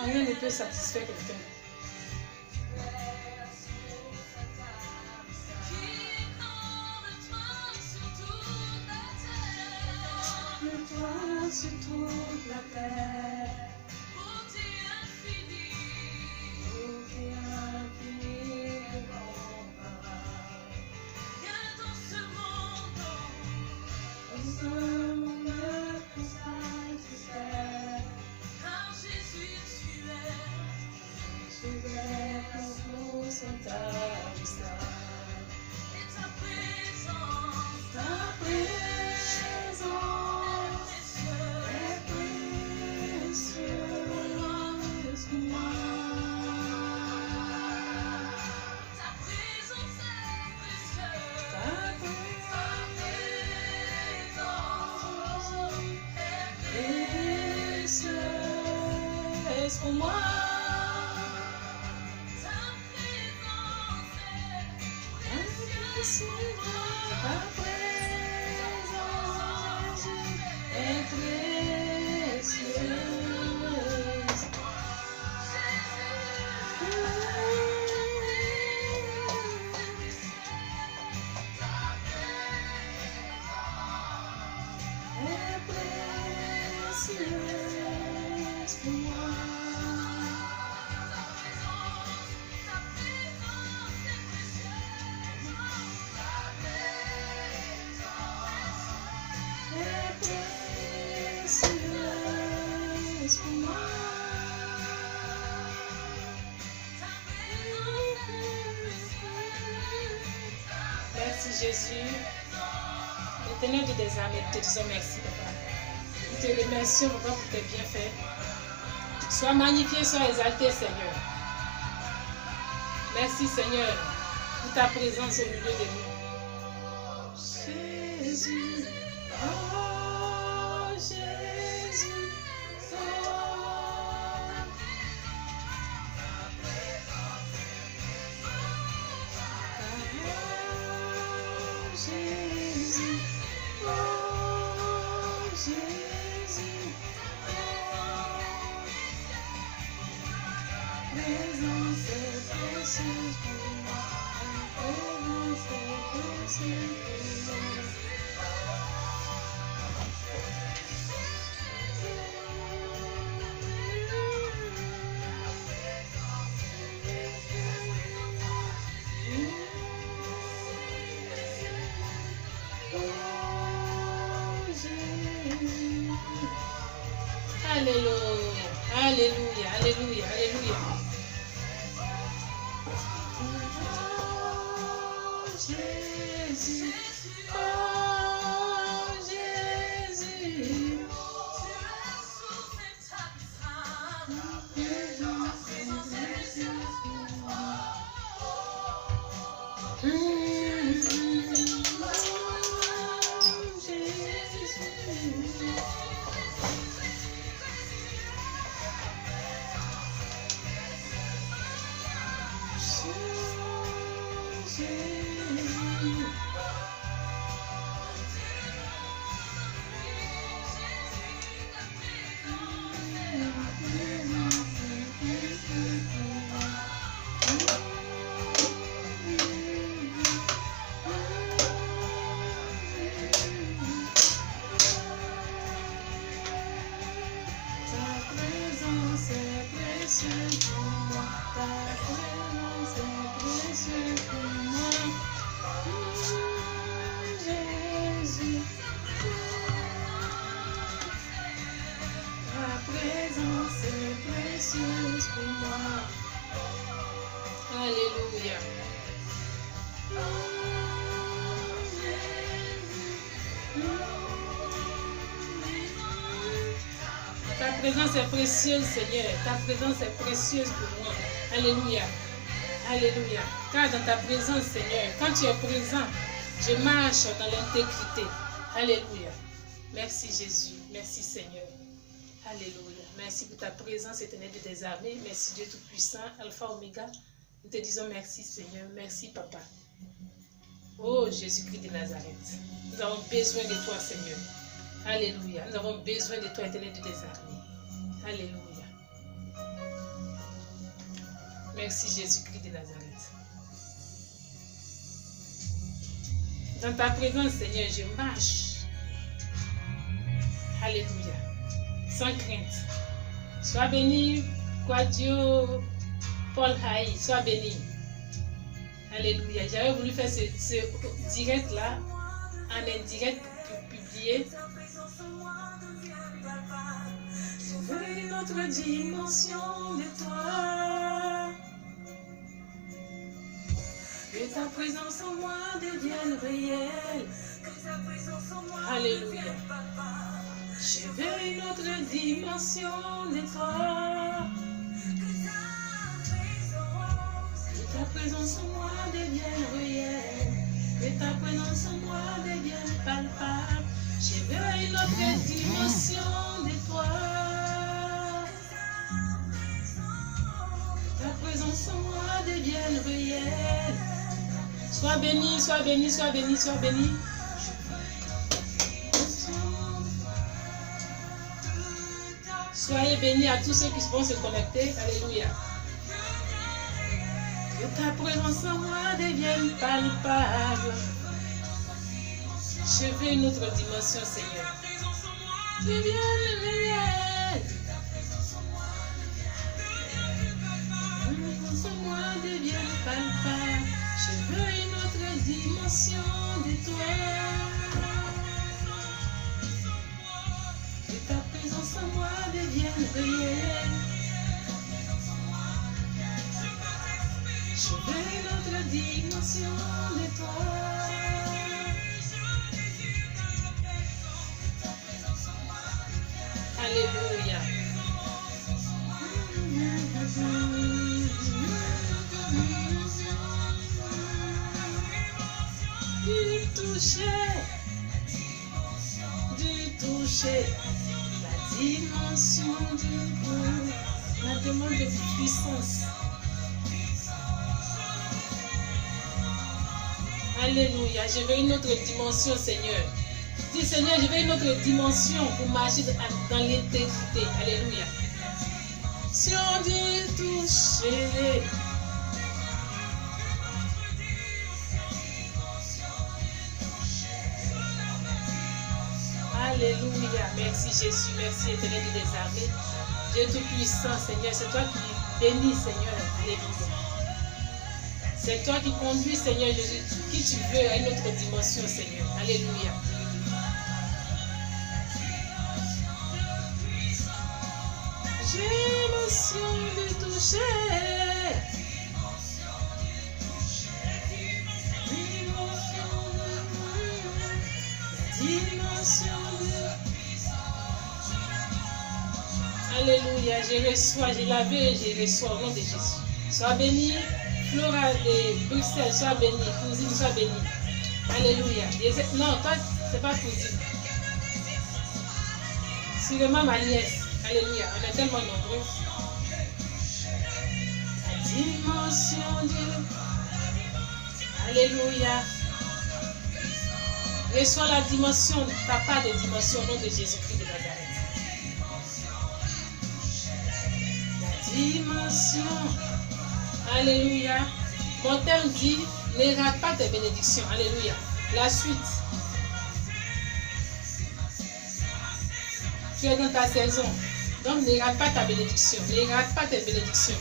Non, rien ne peut satisfaire quelqu'un. Sur toute la terre, beauté infinie, incomparable. Rien dans ce monde que ça satisfait. Car Jésus, tu es pour son tabernacle. Et ta présence, pour moi, ta présence est précieuse. Pour moi. Merci Jésus. Éternel Dieu des armées, nous te disons merci, Papa. Nous te remercions, Papa, pour tes bienfaits. Sois magnifié, sois exalté, Seigneur. Merci, Seigneur, pour ta présence au milieu de nous. Jésus, oh Jésus, oh Jésus, oh Jésus, présence est précieuse pour moi, présence est précieuse pour moi. Alléluia, alléluia, alléluia, alléluia. Oh Jésus, oh Jésus. Alléluia. Ta présence est précieuse, Seigneur. Ta présence est précieuse pour moi. Alléluia. Alléluia. Car dans ta présence, Seigneur, quand tu es présent, je marche dans l'intégrité. Alléluia. Merci Jésus. Merci Seigneur. Alléluia. Merci pour ta présence éternelle de tes armées. Merci Dieu Tout-Puissant, Alpha, Oméga. Nous te disons merci Seigneur. Merci Papa. Oh Jésus-Christ de Nazareth. Nous avons besoin de toi Seigneur. Alléluia. Nous avons besoin de toi éternel de tes armées. Alléluia. Merci Jésus-Christ de Nazareth. Dans ta présence, Seigneur, je marche. Alléluia. Sans crainte. Sois béni, Quadio Paul Haï. Sois béni. Alléluia. J'avais voulu faire ce direct-là en indirect pour publier. Je veux une autre dimension de toi. Que ta présence en moi devienne réelle. Alléluia. Je veux une autre dimension de toi. Que ta présence en moi devienne réelle. Que ta présence en moi devienne palpable. Je veux une autre dimension de toi. Que ta présence en moi devienne réelle. Sois béni, sois béni, sois béni, sois béni. Soyez bénis à tous ceux qui vont se connecter. Alléluia. Que ta présence en moi devienne palpable. Je veux une autre dimension, Seigneur. Devienne réelle. Que ta présence en moi devienne palpable. Je veux une autre dimension de toi. Que ta présence en moi devienne réelle. Je veux une autre dimension de toi. Alléluia. Du toucher, la dimension du goût, la demande de puissance. Alléluia, je veux une autre dimension, Seigneur. Dis, Seigneur, je veux une autre dimension pour marcher dans l'intégrité. Alléluia. Si on dit toucher, alléluia. Merci Jésus, merci Éternel des armées. Dieu Tout-Puissant, Seigneur, c'est toi qui bénis, Seigneur. Alléluia. C'est toi qui conduis, Seigneur Jésus, qui tu veux à une autre dimension, Seigneur. Alléluia. J'ai l'émotion de toucher. Alléluia, je reçois, je lavé, je reçois au nom de Jésus. Sois béni, Flora de Bruxelles, sois béni, cousine, sois béni. Alléluia. Non, toi, c'est pas cousine. Sûrement ma nièce. Alléluia, on est tellement nombreux. La dimension de... Alléluia. Reçois la dimension, ta part de dimension au nom de Jésus-Christ de Nazareth. La dimension. Alléluia. Mon terme dit, ne rate pas tes bénédictions. Alléluia. La suite. Tu es dans ta saison. Donc ne rate pas ta bénédiction. Ne rate pas tes bénédictions.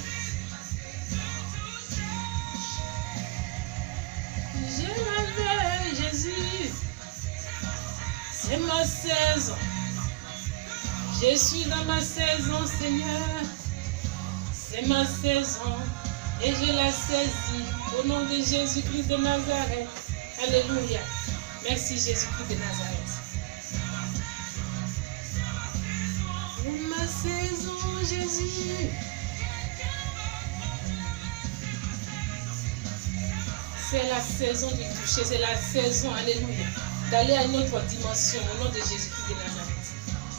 Je m'appelle Jésus. C'est ma saison. Je suis dans ma saison, Seigneur. C'est ma saison. Et je la saisis au nom de Jésus-Christ de Nazareth. Alléluia. Merci Jésus-Christ de Nazareth. C'est ma saison, Jésus. C'est la saison du toucher. C'est la saison, alléluia, d'aller à une autre dimension au nom de Jésus-Christ de Nazareth.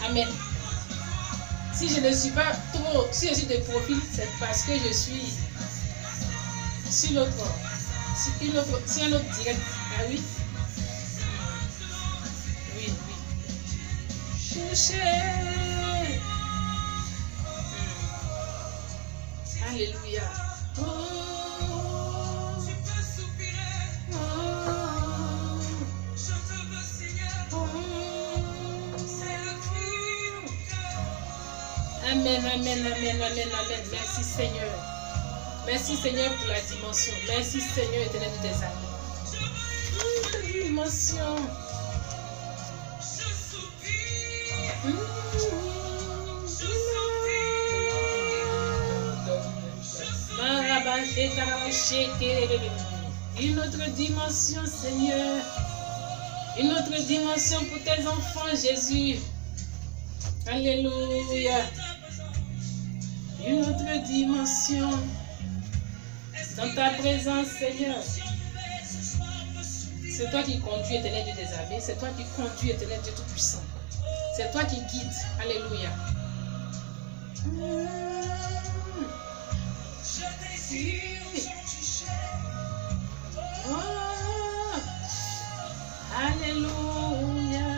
Amen. Si je ne suis pas trop, si je suis de profil, c'est parce que je suis sur l'autre, si un autre direct. Ah oui? Oui, oui. Toucher. Alléluia. Oh. Amen, amen, amen, amen, amen. Merci Seigneur. Merci Seigneur pour la dimension. Merci Seigneur éternel de tes amis. La dimension. Une autre dimension, Seigneur. Une autre dimension pour tes enfants, Jésus. Alléluia. Une autre dimension dans ta présence, Seigneur. C'est toi qui conduis, éternel Dieu des armées. C'est toi qui conduis, éternel Dieu Tout-Puissant. C'est toi qui guides. Alléluia. Oh, alléluia.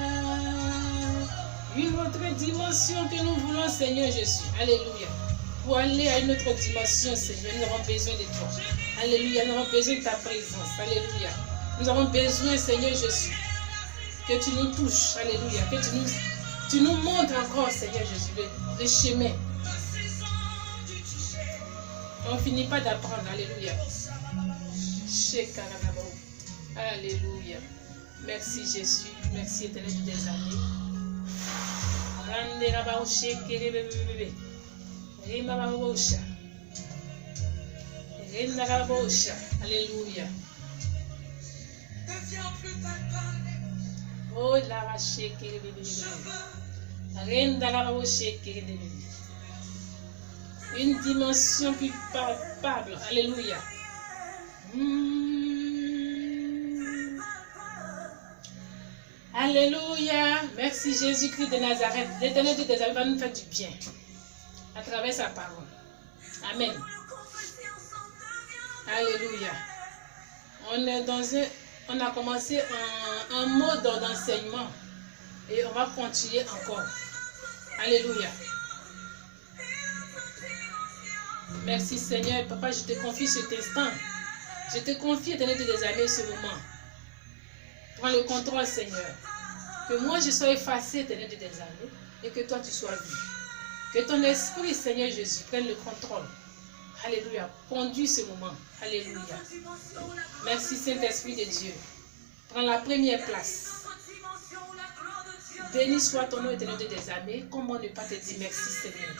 Une autre dimension que nous voulons, Seigneur Jésus. Alléluia. Pour aller à une autre dimension, Seigneur, nous avons besoin de toi. Alléluia. Nous avons besoin de ta présence. Alléluia. Nous avons besoin, Seigneur Jésus, que tu nous touches. Alléluia. Que tu nous montres encore, Seigneur Jésus, le chemin. On ne finit pas d'apprendre. Alléluia. Alléluia. Merci Jésus. Merci éternel des années. Alléluia. Oh la une dimension plus palpable. Alléluia. Alléluia. Merci Jésus-Christ de Nazareth. L'éternel de Nazareth va nous faire du bien à travers sa parole. Amen. Alléluia. On a commencé un mode d'enseignement et on va continuer encore. Alléluia. Merci Seigneur. Papa, je te confie cet instant. Je te confie, éternel de des années, ce moment. Prends le contrôle, Seigneur. Que moi, je sois effacé, éternel de des années, et que toi, tu sois vu. Que ton esprit, Seigneur Jésus, prenne le contrôle. Alléluia. Conduis ce moment. Alléluia. Merci, Saint-Esprit de Dieu. Prends la première place. Béni soit ton nom, éternel de des années. Comment ne pas te dire merci, Seigneur?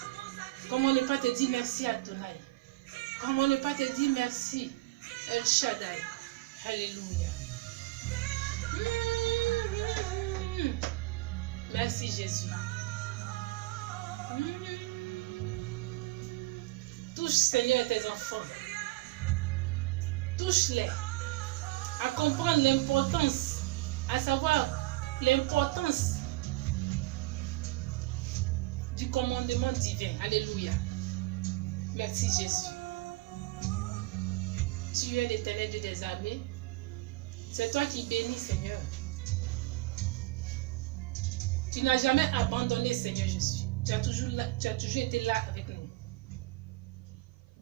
Comment ne pas te dire merci Adonai? Comment ne pas te dire merci El Shaddai? Alléluia. Merci Jésus. Touche Seigneur tes enfants. Touche-les à comprendre l'importance, à savoir l'importance du commandement divin. Alléluia. Merci Jésus. Tu es l'éternel Dieu des armées. C'est toi qui bénis, Seigneur. Tu n'as jamais abandonné, Seigneur Jésus. Tu as toujours été là avec nous.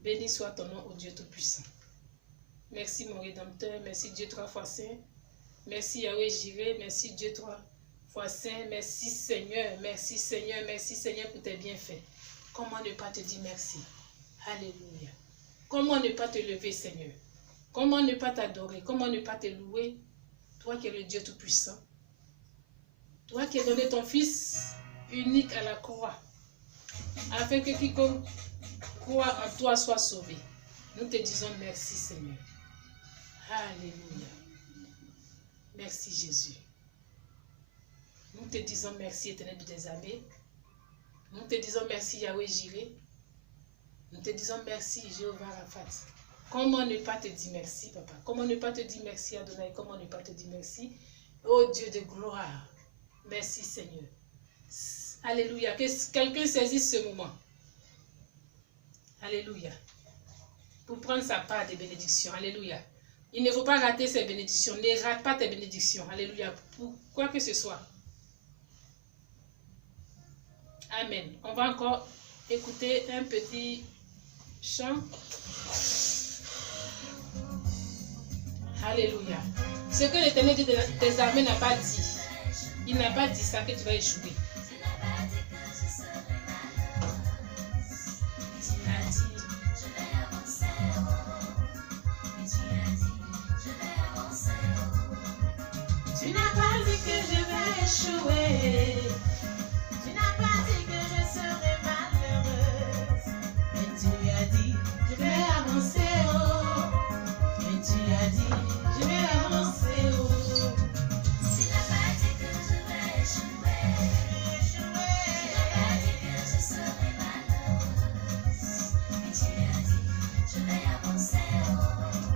Béni soit ton nom, ô Dieu Tout-Puissant. Merci mon Rédempteur. Merci Dieu 3 fois saint. Merci Yahweh Jireh. Merci Dieu 3 fois saint. Merci Seigneur. Merci Seigneur. Merci Seigneur pour tes bienfaits. Comment ne pas te dire merci? Alléluia. Comment ne pas te lever, Seigneur? Comment ne pas t'adorer? Comment ne pas te louer? Toi qui es le Dieu Tout-Puissant. Toi qui as donné ton Fils unique à la croix. Afin que quiconque croit en toi soit sauvé. Nous te disons merci, Seigneur. Alléluia. Merci, Jésus. Nous te disons merci, éternel des armées. Nous te disons merci, Yahweh Jireh. Nous te disons merci, Jéhovah Raphat. Comment ne pas te dire merci, Papa? Comment ne pas te dire merci, Adonai? Comment ne pas te dire merci, ô Dieu de gloire? Merci, Seigneur. Alléluia. Que quelqu'un saisisse ce moment. Alléluia. Pour prendre sa part des bénédictions. Alléluia. Il ne faut pas rater ces bénédictions. Ne rate pas tes bénédictions. Alléluia. Pour quoi que ce soit. Amen. On va encore écouter un petit chant. Alléluia. Ce que l'Éternel des armées n'a pas dit. Il n'a pas dit ça que tu vas échouer.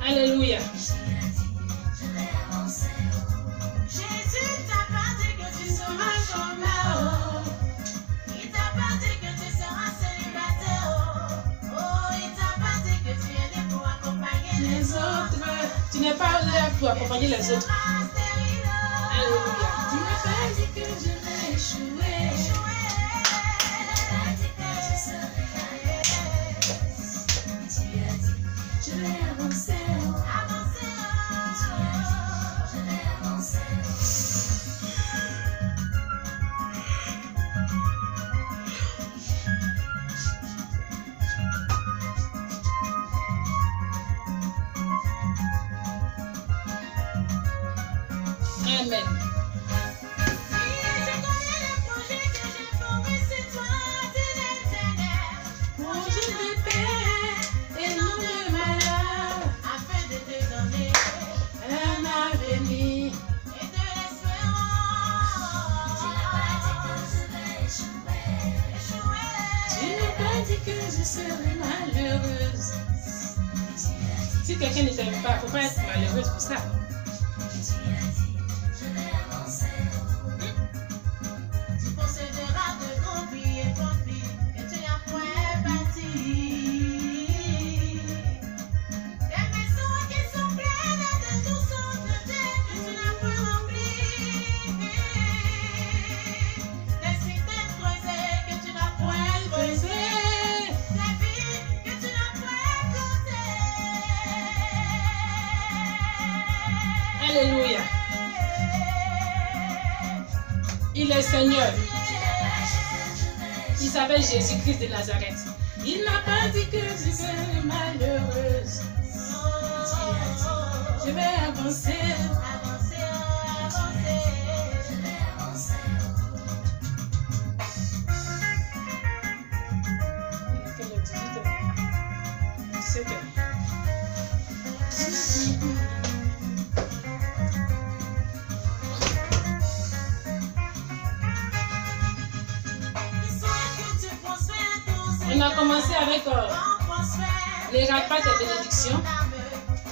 Alléluia. Jésus t'a pas dit que tu seras chômeur. Il t'a pas dit que tu seras célibataire. Oh, il t'a pas dit que tu es né pour accompagner les autres. Tu n'es pas là pour accompagner les autres. Alléluia. Tu m'as pas dit que je vais échouer. Je vais avancer. Amen. Si quelqu'un ne t'aime pas, il ne faut pas être malheureuse pour ça. Tu posséderas de grands pays et grands pays que tu n'as point bâtis. Des maisons qui sont pleines de toutes sortes de biens que tu n'as point remplis. Des cités creusées que tu n'as point creusées. Des villes que tu n'as point plantées. Alléluia. Il est Seigneur. Il s'appelle Jésus-Christ de Nazareth. Il n'a pas dit que je serais malheureuse. Je vais avancer. Quelle heure? 18h. 17h. On a commencé avec les rapaces et bénédictions,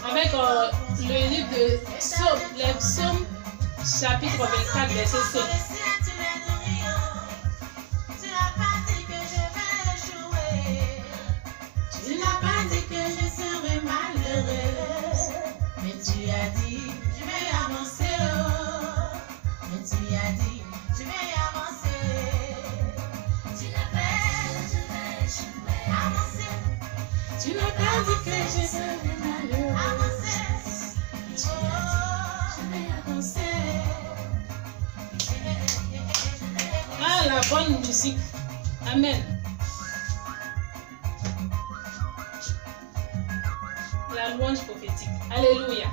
avec le livre de Psaume, les Psaumes, chapitre 24, verset 5. Tu n'as pas dit que je serais malheureuse, mais tu as dit, je vais avancer. Oh. Mais tu as dit, je vais avancer. Tu n'as pas dit, je vais échouer. Avancer. Tu n'as pas dit que je serais malheureuse. Avancer. Oh, je vais avancer. Ah, la bonne musique. Amen. La louange prophétique. Alléluia.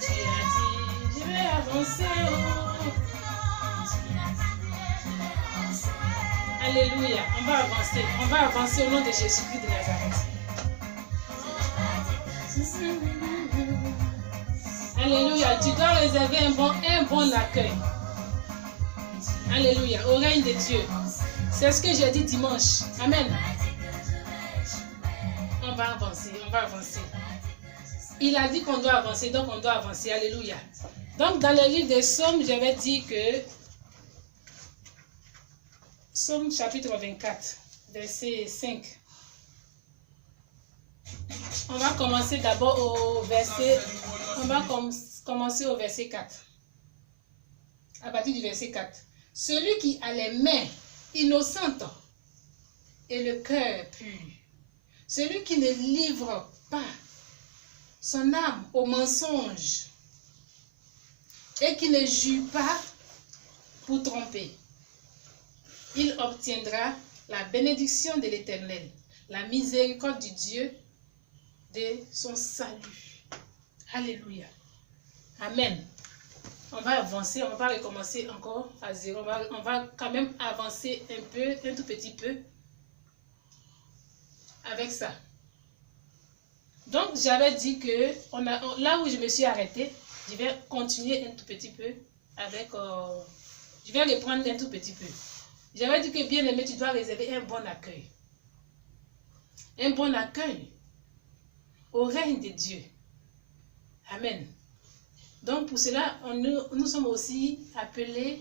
Tu as dit, je vais avancer. Alléluia. On va avancer. On va avancer au nom de Jésus-Christ de Nazareth. Alléluia. Tu dois réserver un bon accueil. Alléluia. Au règne de Dieu. C'est ce que j'ai dit dimanche. Amen. On va avancer. On va avancer. Il a dit qu'on doit avancer, donc on doit avancer. Alléluia. Donc dans le livre des Psaumes, je vais dire que Psaume chapitre 24, verset 5. On va commencer d'abord au verset, on va commencer au verset 4. À partir du verset 4. Celui qui a les mains innocentes et le cœur pur, celui qui ne livre pas son âme au mensonge et qui ne jure pas pour tromper, il obtiendra la bénédiction de l'Éternel, la miséricorde du Dieu de son salut. Alléluia. Amen. On va avancer, on va recommencer encore à zéro. On va quand même avancer un peu, un tout petit peu avec ça. Donc, j'avais dit que là où je me suis arrêtée, je vais continuer un tout petit peu avec... je vais reprendre un tout petit peu. J'avais dit que bien aimé, tu dois réserver un bon accueil. Un bon accueil au règne de Dieu. Amen. Donc, pour cela, nous sommes aussi appelés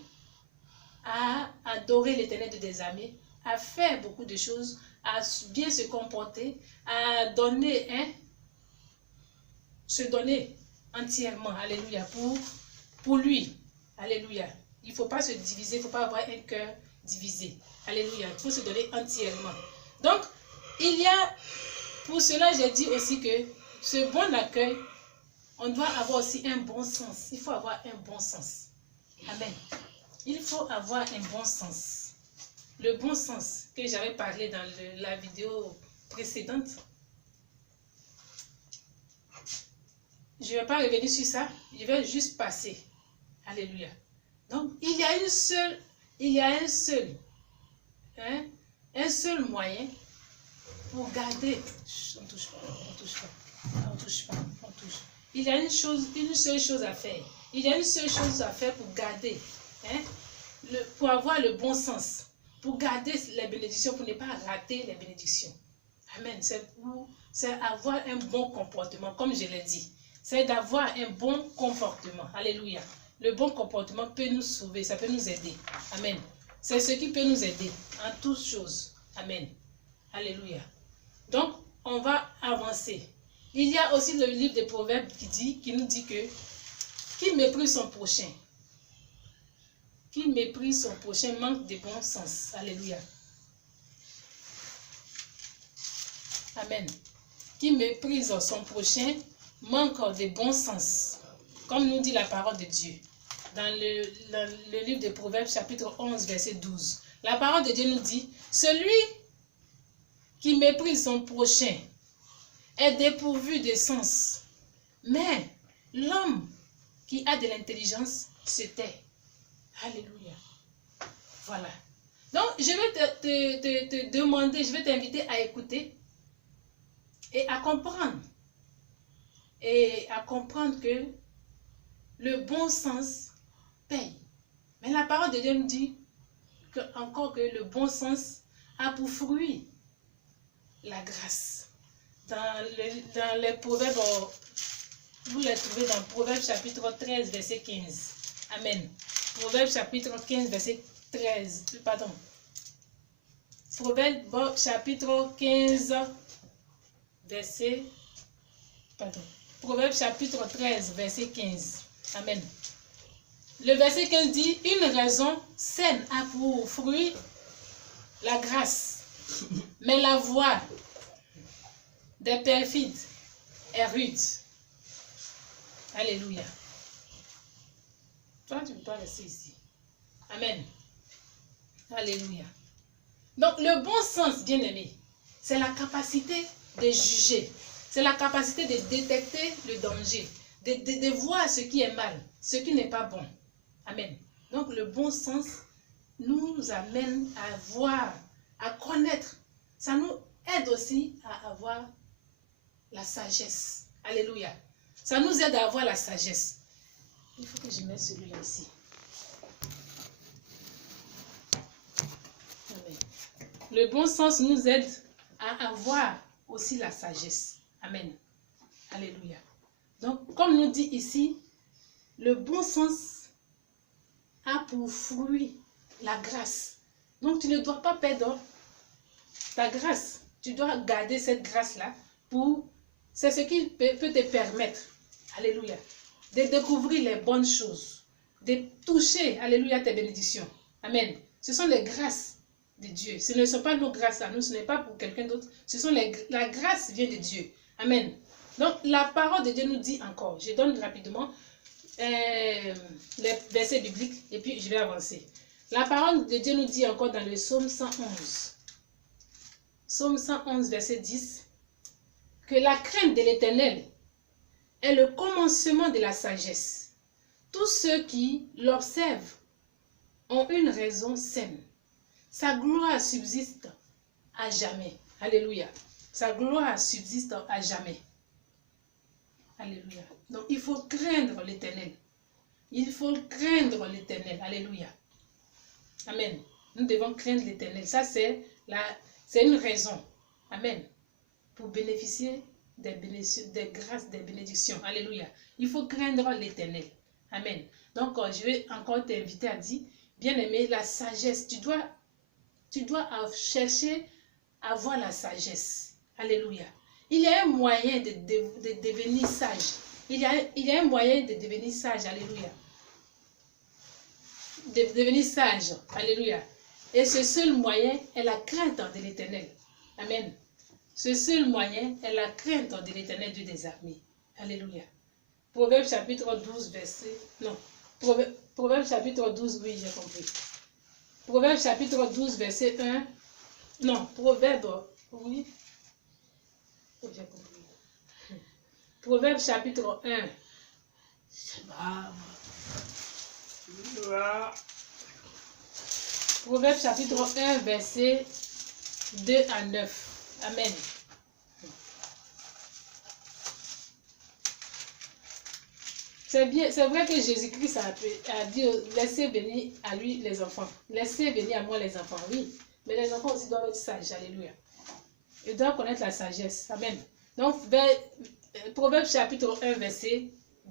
à adorer l'Éternel de des armées, à faire beaucoup de choses, à bien se comporter, à donner, se donner entièrement, alléluia, pour lui, alléluia. Il ne faut pas se diviser, il ne faut pas avoir un cœur divisé, alléluia, il faut se donner entièrement. Donc, pour cela, j'ai dit aussi que ce bon accueil, on doit avoir aussi un bon sens, il faut avoir un bon sens, amen. Il faut avoir un bon sens. Le bon sens que j'avais parlé dans la vidéo précédente. Je ne vais pas revenir sur ça. Je vais juste passer. Alléluia. Donc, il y a un seul moyen pour garder. On ne touche pas, on ne touche pas, on ne touche pas, on touche. Il y a une seule chose à faire. Il y a une seule chose à faire pour garder. Pour avoir le bon sens, pour garder les bénédictions, pour ne pas rater les bénédictions. Amen. C'est avoir un bon comportement, comme je l'ai dit. C'est d'avoir un bon comportement. Alléluia. Le bon comportement peut nous sauver, ça peut nous aider. Amen. C'est ce qui peut nous aider en toutes choses. Amen. Alléluia. Donc, on va avancer. Il y a aussi le livre des Proverbes qui nous dit que qui méprise son prochain, qui méprise son prochain manque de bon sens. Alléluia. Amen. Qui méprise son prochain manque de bon sens. Comme nous dit la parole de Dieu. Dans le livre de Proverbes, chapitre 11, verset 12. La parole de Dieu nous dit, celui qui méprise son prochain est dépourvu de sens. Mais l'homme qui a de l'intelligence se tait. Alléluia. Voilà. Donc, je vais te demander, je vais t'inviter à écouter et à comprendre. Et à comprendre que le bon sens paye. Mais la parole de Dieu nous dit encore que le bon sens a pour fruit la grâce. Dans les Proverbes, vous les trouvez dans Proverbes chapitre 13, verset 15. Amen. Proverbes chapitre 15, verset 13. Pardon. Proverbes chapitre 15, verset... Pardon. Proverbes chapitre 13, verset 15. Amen. Le verset 15 dit, une raison saine a pour fruit la grâce, mais la voie des perfides est rude. Alléluia. Toi, tu ne peux pas rester ici. Amen. Alléluia. Donc, le bon sens, bien-aimé, c'est la capacité de juger. C'est la capacité de détecter le danger, de voir ce qui est mal, ce qui n'est pas bon. Amen. Donc, le bon sens nous amène à voir, à connaître. Ça nous aide aussi à avoir la sagesse. Alléluia. Ça nous aide à avoir la sagesse. Il faut que je mette celui-là ici. Amen. Le bon sens nous aide à avoir aussi la sagesse. Amen. Alléluia. Donc, comme nous dit ici, le bon sens a pour fruit la grâce. Donc, tu ne dois pas perdre ta grâce. Tu dois garder cette grâce-là pour... C'est ce qui peut te permettre, alléluia, de découvrir les bonnes choses, de toucher, alléluia, tes bénédictions. Amen. Ce sont les grâces de Dieu. Ce ne sont pas nos grâces à nous, ce n'est pas pour quelqu'un d'autre. Ce sont la grâce vient de Dieu. Amen. Donc, la parole de Dieu nous dit encore, je donne rapidement les versets bibliques et puis je vais avancer. La parole de Dieu nous dit encore dans le psaume 111. Psaume 111, verset 10. Que la crainte de l'Éternel est le commencement de la sagesse. Tous ceux qui l'observent ont une raison saine. Sa gloire subsiste à jamais. Alléluia. Sa gloire subsiste à jamais. Alléluia. Donc, il faut craindre l'Éternel. Il faut craindre l'Éternel. Alléluia. Amen. Nous devons craindre l'Éternel. Ça, c'est une raison. Amen. Pour bénéficier des grâces, des bénédictions. Alléluia. Il faut craindre l'Éternel. Amen. Donc, je vais encore t'inviter à dire, bien-aimé, la sagesse. Tu dois chercher à avoir la sagesse. Alléluia. Il y a un moyen de devenir sage. Il y a un moyen de devenir sage. Alléluia. De devenir sage. Alléluia. Et ce seul moyen est la crainte de l'Éternel. Amen. Ce seul moyen est la crainte de l'Éternel Dieu des armées. Alléluia. Proverbe chapitre 12, verset... Non. Proverbe chapitre 12, oui, j'ai compris. Proverbe chapitre 12, verset 1. Non, Proverbe... Oui. Oh, j'ai compris. Proverbe chapitre 1. Proverbe chapitre 1, verset 2 à 9. Amen. C'est vrai que Jésus-Christ a dit, laissez venir à lui les enfants. Laissez venir à moi les enfants, oui. Mais les enfants aussi doivent être sages, alléluia. Ils doivent connaître la sagesse, amen. Donc, Proverbe chapitre 1, verset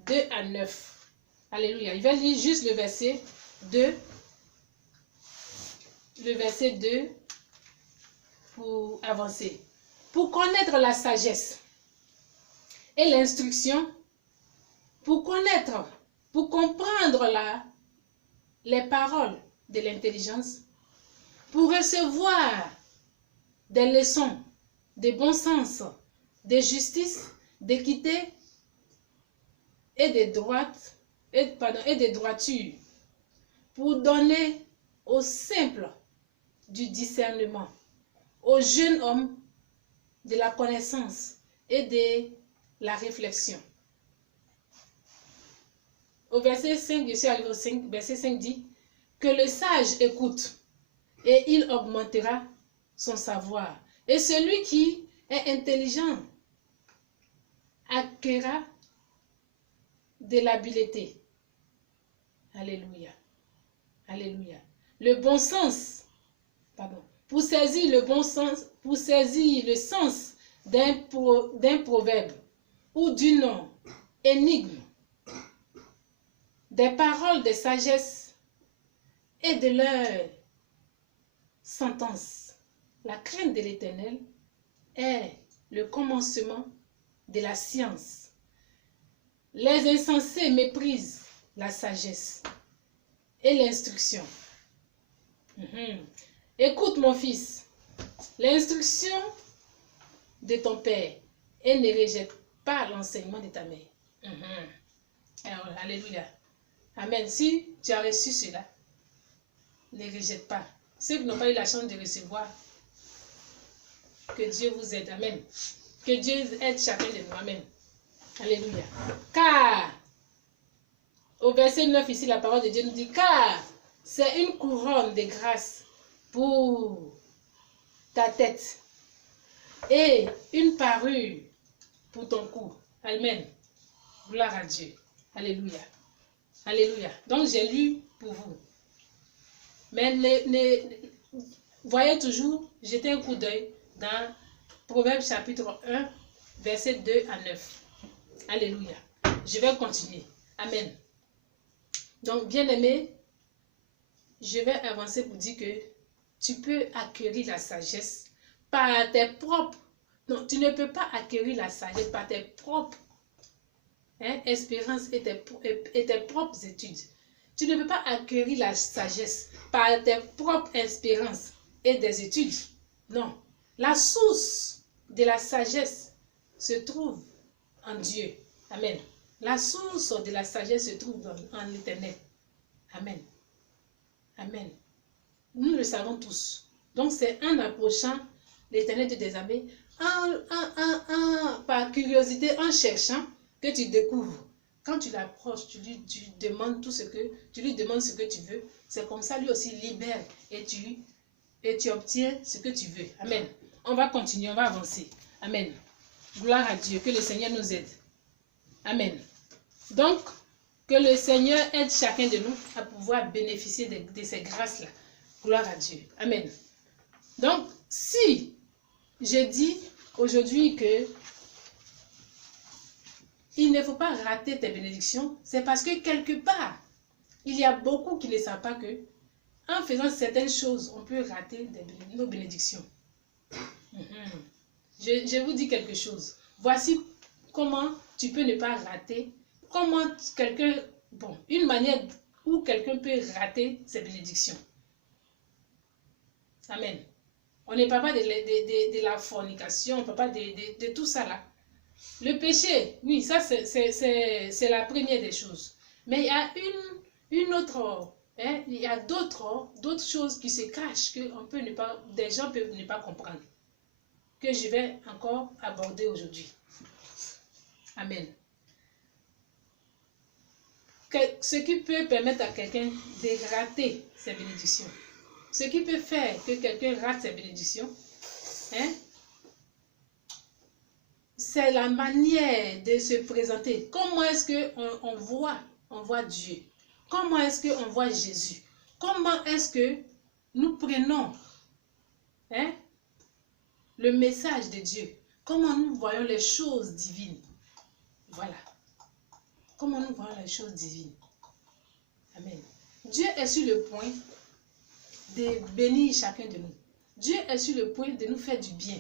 2 à 9. Alléluia. Il va lire juste le verset 2. Le verset 2 pour avancer. Pour connaître la sagesse et l'instruction, pour comprendre les paroles de l'intelligence, pour recevoir des leçons de bon sens, de justice, d'équité et de droiture, pour donner aux simples du discernement, aux jeunes hommes de la connaissance et de la réflexion. Au verset 5, je suis arrivé au 5, verset 5 dit que le sage écoute et il augmentera son savoir. Et celui qui est intelligent acquérera de l'habileté. Alléluia. Alléluia. Le bon sens, pardon, pour saisir le bon sens, pour saisir le sens d'un proverbe ou d'une énigme, des paroles de sagesse et de leur sentence. La crainte de l'Éternel est le commencement de la science. Les insensés méprisent la sagesse et l'instruction. Écoute mon fils, l'instruction de ton père et ne rejette pas l'enseignement de ta mère. Alors, alléluia. Amen. Si tu as reçu cela, ne rejette pas. Ceux qui n'ont pas eu la chance de recevoir, que Dieu vous aide. Amen. Que Dieu aide chacun de nous. Amen. Alléluia. Car, au verset 9 ici, la parole de Dieu nous dit, car c'est une couronne de grâce pour ta tête et une parure pour ton cou. Amen. Gloire à Dieu. Alléluia. Alléluia. Donc j'ai lu pour vous. Mais voyez toujours, jetez un coup d'œil dans Proverbe chapitre 1, verset 2 à 9. Alléluia. Je vais continuer. Amen. Donc, bien-aimé, je vais avancer pour dire que tu peux acquérir la sagesse par tes propres... Non, tu ne peux pas acquérir la sagesse par tes propres espérances et tes propres études. Tu ne peux pas acquérir la sagesse par tes propres espérances et des études. Non. La source de la sagesse se trouve en Dieu. Amen. La source de la sagesse se trouve en l'Éternel. Amen. Amen. Nous le savons tous. Donc c'est en approchant l'Éternel de tes armées, par curiosité, en cherchant, que tu découvres. Quand tu l'approches, tu lui demandes tu lui demandes ce que tu veux. C'est comme ça, lui aussi libère et tu obtiens ce que tu veux. Amen. On va continuer, on va avancer. Amen. Gloire à Dieu, que le Seigneur nous aide. Amen. Donc, que le Seigneur aide chacun de nous à pouvoir bénéficier de ces grâces-là. Gloire à Dieu. Amen. Donc, si je dis aujourd'hui que il ne faut pas rater tes bénédictions, c'est parce que quelque part, il y a beaucoup qui ne savent pas que en faisant certaines choses, on peut rater nos bénédictions. Je vous dis quelque chose. Voici comment tu peux ne pas rater. Comment quelqu'un... Bon, une manière où quelqu'un peut rater ses bénédictions. Amen. On ne parle pas de la fornication, on ne parle pas de tout ça là. Le péché, oui, ça c'est la première des choses. Mais il y a une autre... Hein, il y a d'autres choses qui se cachent que des gens peuvent ne pas comprendre. Que je vais encore aborder aujourd'hui. Amen. Ce qui peut permettre à quelqu'un de rater ses bénédictions. Ce qui peut faire que quelqu'un rate ses bénédictions, hein, c'est la manière de se présenter. Comment est-ce qu'on voit Dieu? Comment est-ce qu'on voit Jésus? Comment est-ce que nous prenons hein, le message de Dieu? Comment nous voyons les choses divines? Voilà. Comment nous voyons les choses divines? Amen. Dieu est sur le point de bénir chacun de nous. Dieu est sur le point de nous faire du bien.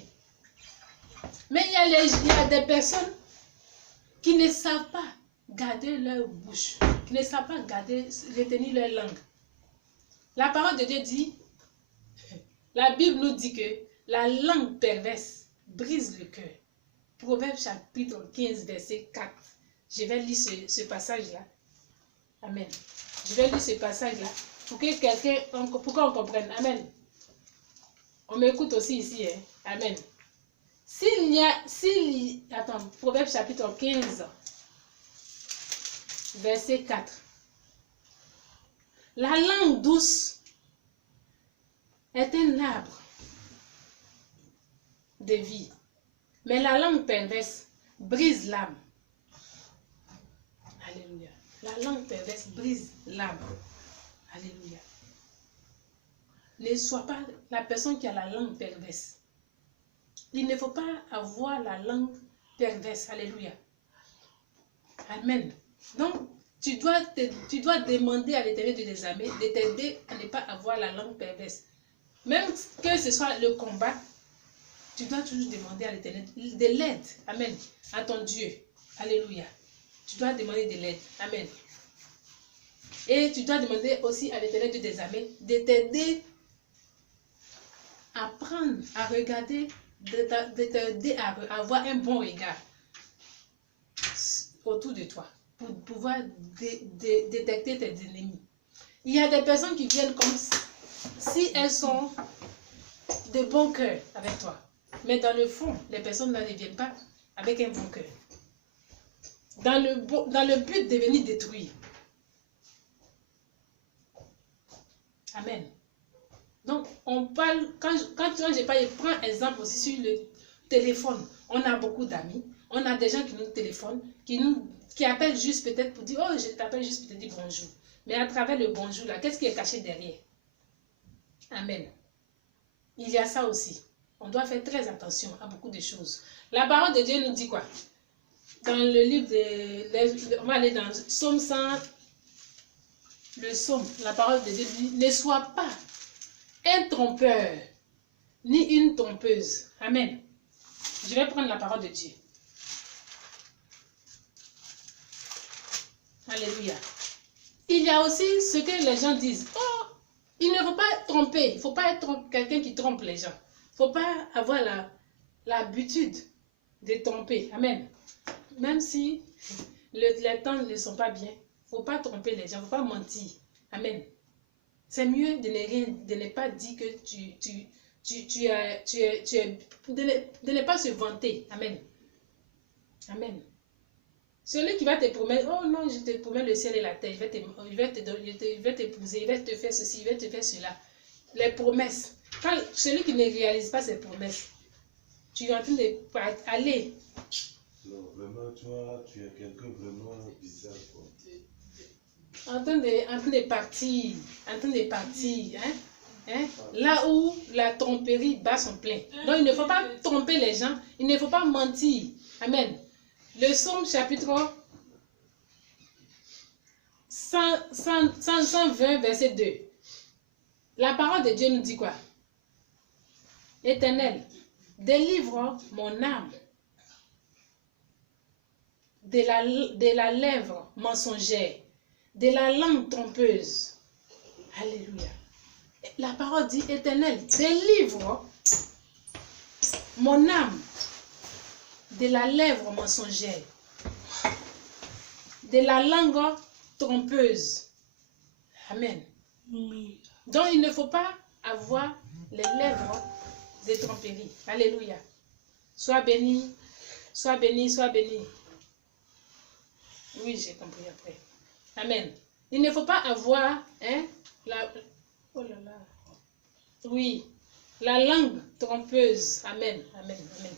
Mais il y a des personnes qui ne savent pas garder leur bouche, qui ne savent pas retenir leur langue. La parole de Dieu dit, la Bible nous dit que la langue perverse brise le cœur. Proverbe chapitre 15, verset 4. Je vais lire ce passage-là. Amen. Je vais lire ce passage-là pour qu'on comprenne. Amen. On m'écoute aussi ici. Hein? Amen. Attends, Proverbe chapitre 15, verset 4. La langue douce est un arbre de vie, mais la langue perverse brise l'âme. Alléluia. La langue perverse brise l'âme. Alléluia. Ne sois pas la personne qui a la langue perverse. Il ne faut pas avoir la langue perverse. Alléluia. Amen. Donc, tu dois demander à l'Éternel de tes armées de t'aider à ne pas avoir la langue perverse. Même que ce soit le combat, tu dois toujours demander à l'Éternel de l'aide. Amen. À ton Dieu. Alléluia. Tu dois demander de l'aide. Amen. Et tu dois demander aussi à l'Éternel de tes armées de t'aider à prendre, à regarder, de t'aider à avoir un bon regard autour de toi pour pouvoir détecter tes ennemis. Il y a des personnes qui viennent comme si elles sont de bon cœur avec toi. Mais dans le fond, les personnes là ne viennent pas avec un bon cœur. Dans le but de venir détruire. Amen. Donc, on parle, quand je parle, je prends exemple aussi sur le téléphone. On a beaucoup d'amis, on a des gens qui nous téléphonent, qui appellent juste peut-être pour dire, oh, je t'appelle juste pour te dire bonjour. Mais à travers le bonjour là, qu'est-ce qui est caché derrière? Amen. Il y a ça aussi. On doit faire très attention à beaucoup de choses. La parole de Dieu nous dit quoi? Dans le livre on va aller dans Psaume 100, le psaume, la parole de Dieu dit, ne sois pas un trompeur, ni une trompeuse. Amen. Je vais prendre la parole de Dieu. Alléluia. Il y a aussi ce que les gens disent. Oh, il ne faut pas tromper. Il ne faut pas être quelqu'un qui trompe les gens. Il ne faut pas avoir l'habitude de tromper. Amen. Même si les temps ne sont pas bien, il ne faut pas tromper les gens. Il ne faut pas mentir. Amen. C'est mieux de ne pas dire que de ne pas se vanter. Amen. Amen. Celui qui va te promettre, oh non, je te promets le ciel et la terre, je vais t'épouser, je vais te faire ceci, je vais te faire cela. Les promesses. Celui qui ne réalise pas ses promesses, tu es en train d'aller Non, vraiment, toi, tu es quelqu'un vraiment bizarre, quoi. En train de partir. En train de partir. Hein? Là où la tromperie bat son plein. Donc il ne faut pas tromper les gens. Il ne faut pas mentir. Amen. Le psaume chapitre 120, verset 2. La parole de Dieu nous dit quoi? Éternel, délivre mon âme de la lèvre mensongère, de la langue trompeuse. Alléluia. La parole dit, Éternel, délivre mon âme de la lèvre mensongère, de la langue trompeuse. Amen. Oui. Donc, il ne faut pas avoir les lèvres de tromperie. Alléluia. Sois béni, sois béni, sois béni. Oui, j'ai compris après. Amen. Il ne faut pas avoir, oh là là. Oui, la langue trompeuse. Amen, amen, amen.